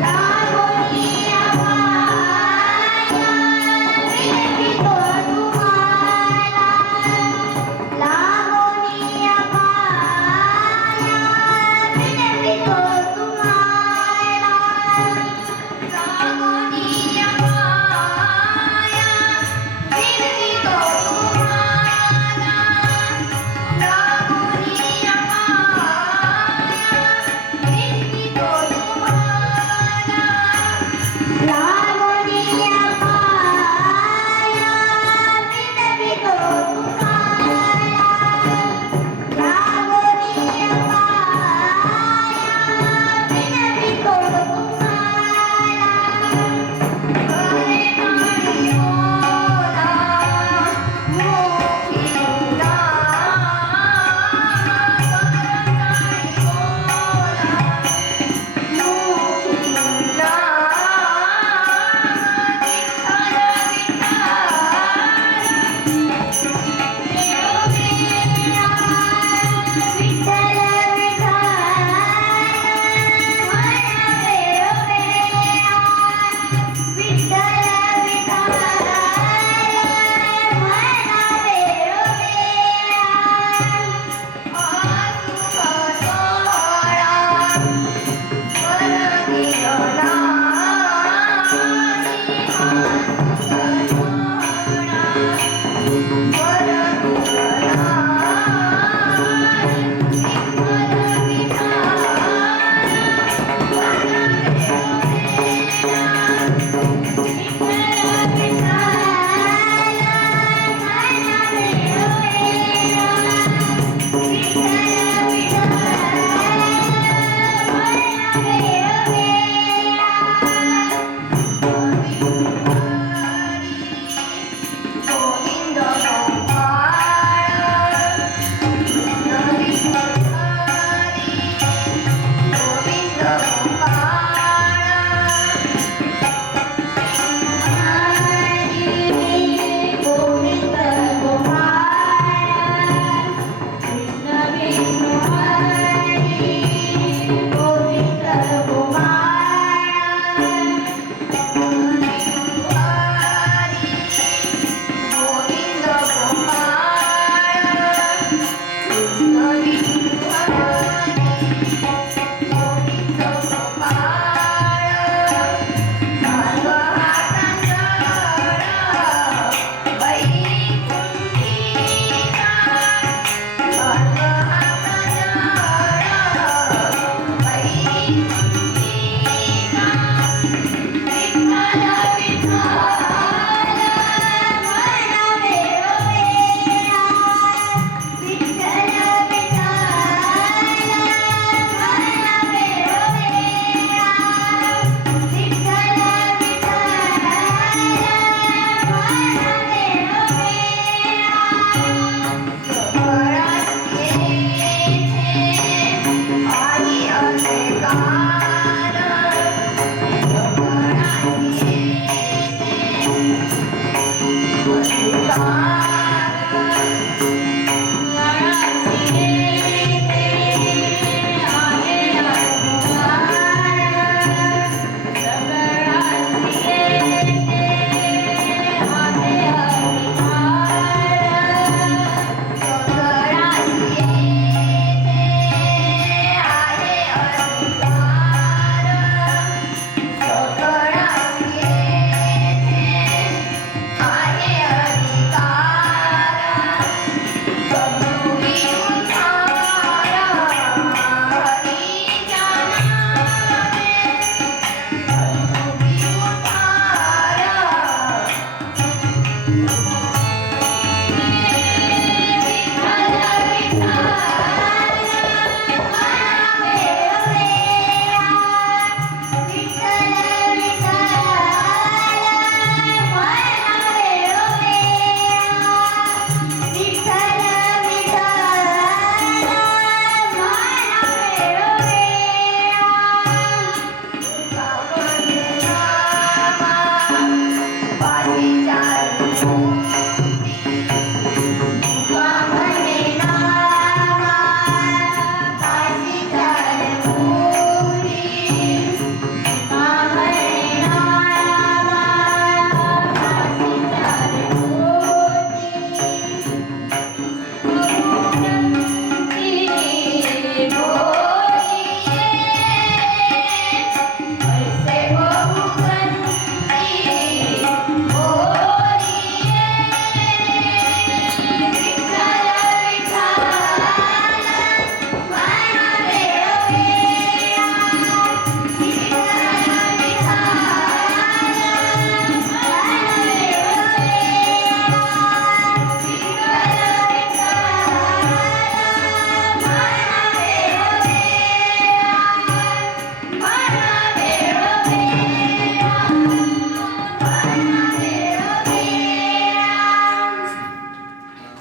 La 我是你